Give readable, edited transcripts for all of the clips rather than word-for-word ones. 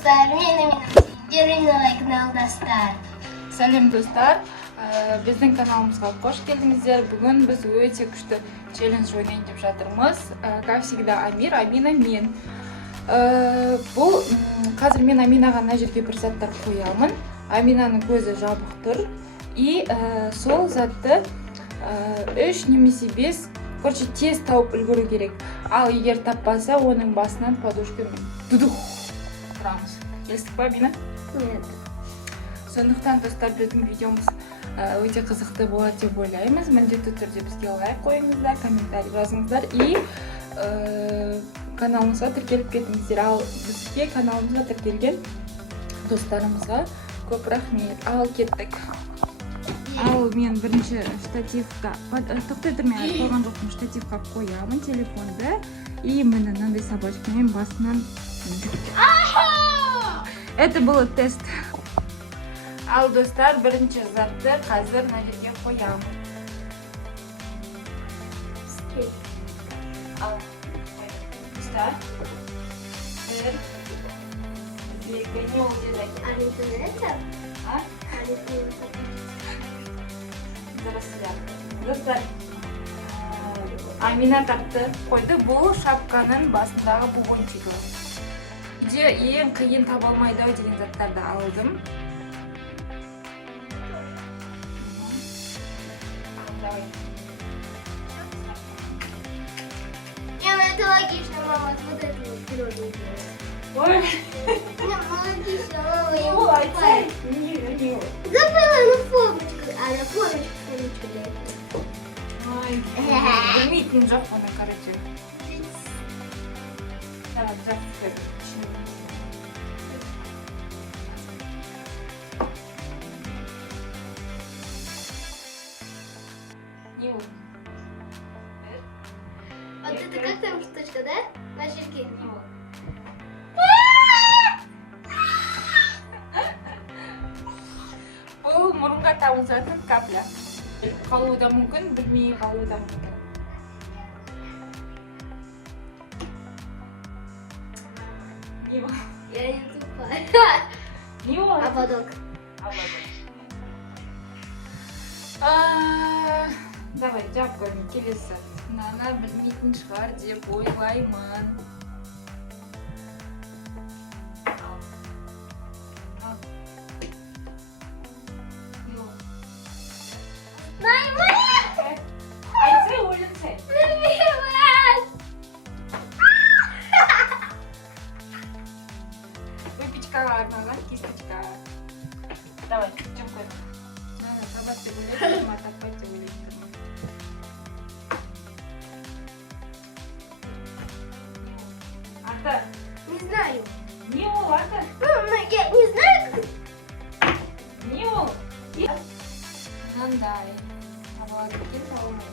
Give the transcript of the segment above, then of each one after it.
достар, мені Ериналай каналдастар. Сәлем достар, біздің каналымызға қош келдіңіздер. Бүгін біз өте күшті челлендж ойнайын деп жатырмыз. Как всегда, Амир, Амина, мен. Бұл қазір мен Аминаға мына жерге бір заттар қоямын. Аминаның көзі жабық тұр. И сол затты 3 немесе 5 короче тез тауып үлгеру керек. Ал егер таппаса, оның басынан подушкамен дудух тұрамыз. Келістік па, Амина? Нет. Сондықтан достар, біздің видеомыз өте қызықты болады деп ойлаймыз. Міндетті түрде бізге лайк қойыңыздар, комментарий жазыңыздар и каналымызға тіркеліп кетіңіздер. Ал бізге каналымызға тіркелген достарымызға көп рахмет. Ал кеттік. Ал мен бірінші штативқа, тоқтай тұр, мен қойған жоқпын, штативқа қоямын телефонды и міне мынандай собачкамен басынан. Это было тест. Ал достар, бірінші затты қазір мына жерге қоямын. Ал достар, бір, екі, не ол деді? Достар, Амина тапты қойды. Бұл шапканың басындағы бугончигі. Үйде ең қиын таба алмайды деген заттарды алдым. Давай. Это логично, мама, вот это вот вперед не делает. Ой, Логично, мама, я не лайцай. Не. забыла на формочку, а на формочку для этого. Ой, білмейтін жоқ оны, короче. Давай, жақсы. Вот это как там штучка, да? На щеке. Бұл мұрынға табылатын капля. Қалуы да мүмкін, білмей қалуы да мүмкін. Не бол? Я не тупая. Не бол? Ободок. Давай, жаппаймын, келесі. Мынаны білмейтін шығар деп ойлаймын. Айтсай, ойлансай. Выпечкаға арналған кисточка. Давай, жеп қой. Табат деп ойлайсың, таппайды деп ойлайсың. Арта, Не знаю. не ол, Арта? Я не знаю, как... Не ол? Мынандай. Табылады екен, табылмайды.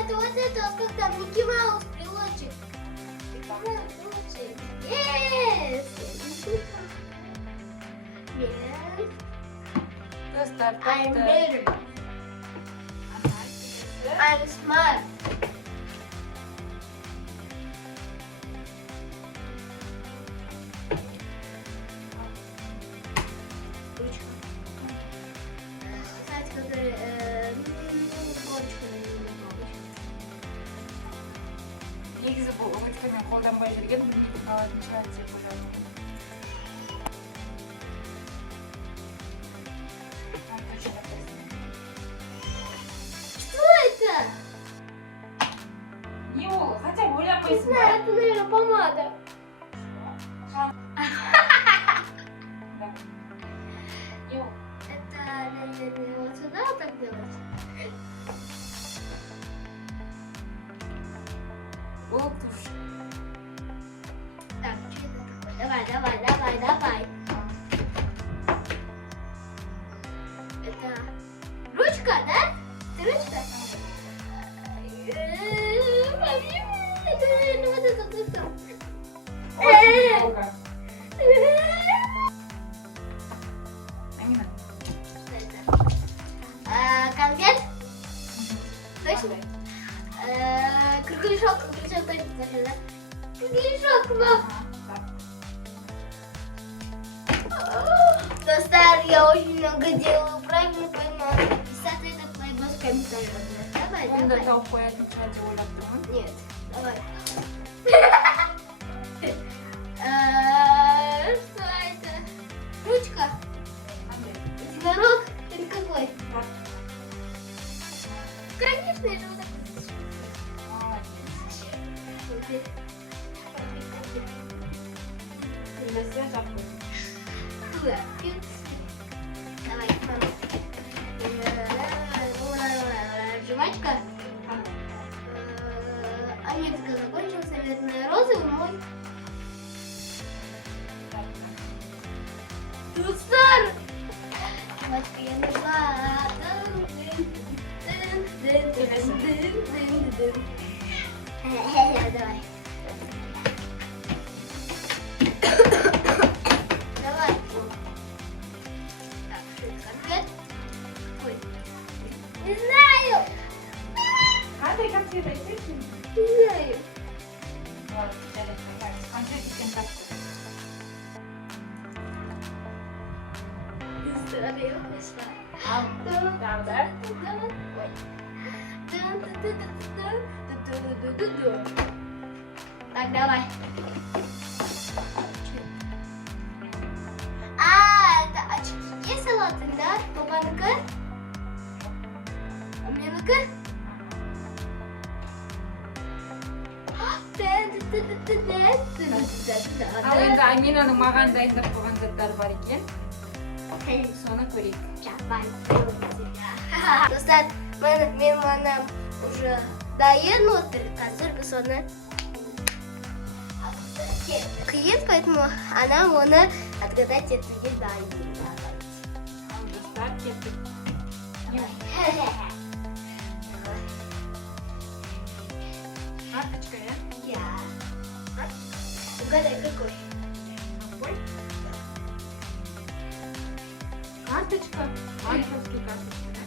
Это вот это, вот как там Микки Маус брелочек. Микки Маус брелочек. Yes! Yes. Достар, I'm тапты. better. I'm smart. Ручка. Знаете, который ручку Негізі бұл ручкамен қолданбай жүрген білмейтін қалатын шығар деп ойлаймын. Что это? Не ол, хотя бы Не ойланбайсың ба? знаю, это, наверное, помада. Не ол. Это, наверное, вот сюда вот так делать. Ол туш. Так, что это такое? Давай. Это ручка, да? Это ручка? Это, наверное, вот это, вот это. Очень долго. Амина. Что это? Конфет? Точно? Кругляшок точно зажила. Кругляшок, мам. Достар, я очень много делаю правильно, поэтому писать это плейбой с комментарием. Давай, Onda давай. tavuk koyardım sadece olattım. Нет, давай. Что это? Ручка. Единорог. Это какой? Конечно, это вот такой. Давай, мама. Жвачка. Аминка закончился, наверное, розовый мой. Тут стар. Жвачка я нашла. Давай. Давай. Так, что это, конфет? Ой. Не знаю. Hadi конфеты, иди. Не знаю. Вот, конфетики контакты. Здравия вышла. Al. Nerede? Так, давай. Это очки салатın да? Babanınki? Amcanınki? Ал енді Аминаның маған дайындап қойған заттары бар екен. Соны көрейік. Достар, мен анам уже дайын отыр. Қазір біз оны қиын, поэтому анам оны отгадать етуге дайын. Ал достар, кеттік. Карточка, я? Угадай, какой? Какой? Карточка. Банковский карточка, да?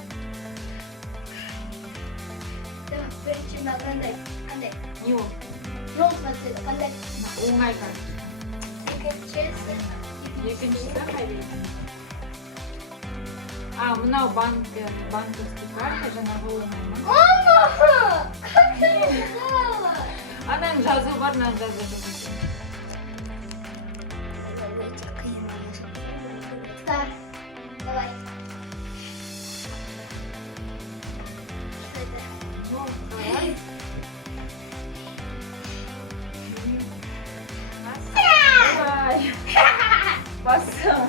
Давай, прежде чем отгадай. Не ол. Желтого цвета, қандай? Оңай карточка. Екіншісі. Екіншісі қайда екен? Мынау банковский карта, жаңағы оңай ма? Мама! Как ты не знала? Ананың жазуы бар, мынаның жазуы жоқ екен. Так, давай. Что это? Ну, давай. Ой. Басым.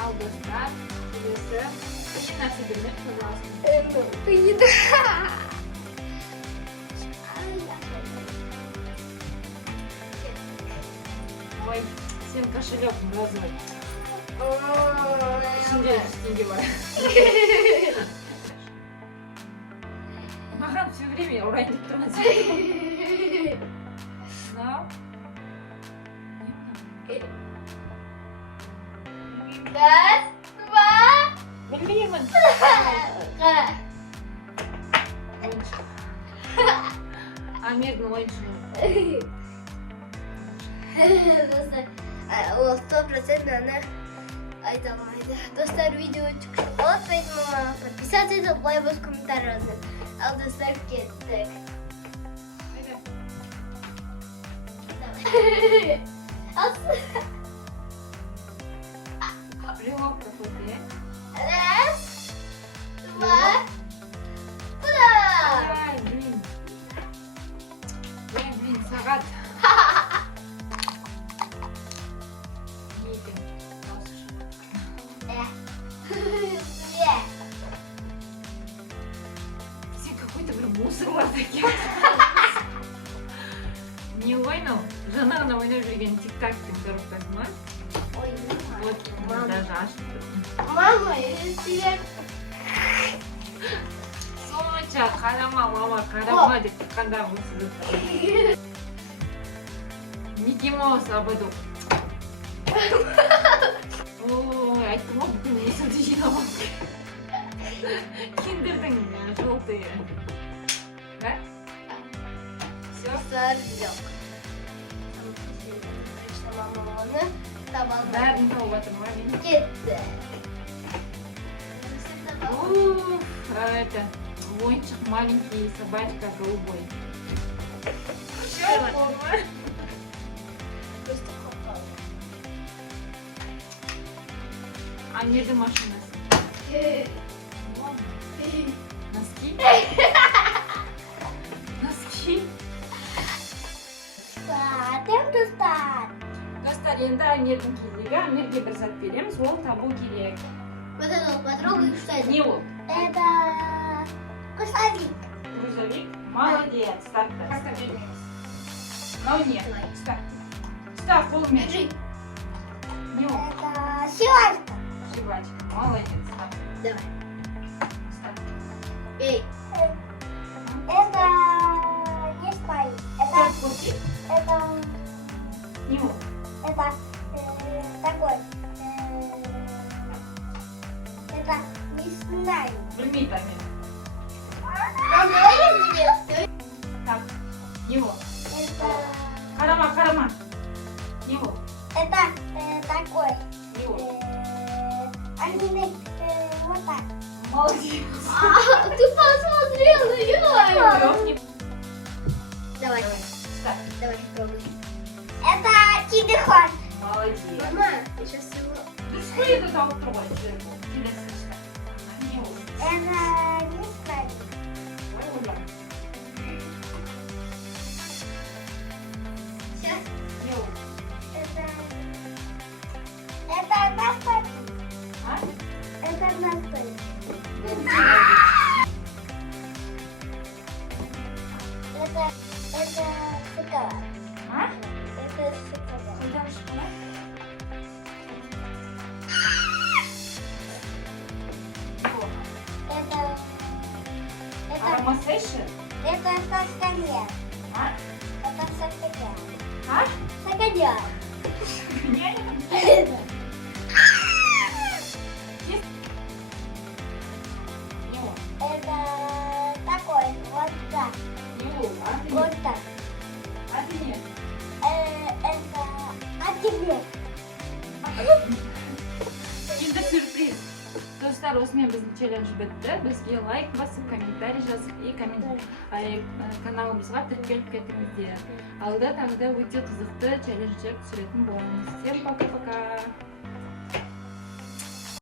Ал достар, келесі. Еще нәрсе бермек, пожалуйста. Ты не да. Ой, сен кошелек розовый. Ішінде 100 теңге бар. Маған все время ұрайын деп тұрған сияқты. Мынау. Раз, два. Білмеймін. Ойыншық. Амирдің ойыншығы. Ол 100% она айталмайды. Достар, видео çıkışı болады, поэтому мама подписаться етіп, лайк басып, комментарий жазыңыз. Ал достар, кеттік. Брелок какой-то, я? Раз, два, куда? Ай, блин. Блин, сағат. Не екен? Дауысы шығады. Сен какой-то бір мусор бар екен. Не ойнау? Жаңағына ойнап жүрген тик-тактың коробкасы ма? Ой, Вот, мама. даже ашып. Мама, я тебе... Сонша қарама, мама, қарама деп тұрғанда осы. Микки Маус абадоқ. Ой, айттым ғой бүкіл есімді жинамам. Киндердің желтые. Да? достар жоқ. Мама оны таба алмады. Бәрін тауып жатырмын ғой мен. Кетті. Уф, это ойыншық маленький собачка голубой. Просто қорқау. Амирдің машинасы. Носки? Носки? Кем достар? Достар, енді Амирдің кезегі. Амирге бір зат береміз, ол табу керек. Вот это вот потрогай, что это? Не ол? Это кусарик. Грузовик? Молодец. Старта. Старта береміз. Мынау не? Давай. Ұста. Ұста, қолымен. Держи. Не ол? Это силачка. Жвачка. Молодец. Старта. Давай. Старта. Эй. Это не спай. Что купить? Это Не ол? это такой. Это не знаю. Білмейді Амир. Давай мне. Так. Не ол? Это Қарама, қарама. Не ол? это такой. Не ол? Они вот так. Молодец. Ты посмотрела, Трёх не- Давай, Давай. Ставь. давай, пробуй. Это телефон. Молодец. Мама, я сейчас его... Дисплей тут открой сверху. Телесочка. Не ол. Это не знаю. Ой, Сейчас. не ол. Это настольный. А? Это настольный. Это шоколад. А? Это шоколад. Куда шоколад? Это Аромасейшн? это саканян. А? Это саканян. А? Саканян. Не? Не ол. Это такой, вот так, Не ол. А ты вот не? так. А ты не? Это, а тебе? Енді сюрприз. Достар, осымен біздің челлендж бітті. Бізге лайк басып, комментарий жазып, каналымызға тіркеліп кетіңіздер. Алда тағы да өте қызықты челлендждер түсіретін боламыз. Всем пока-пока.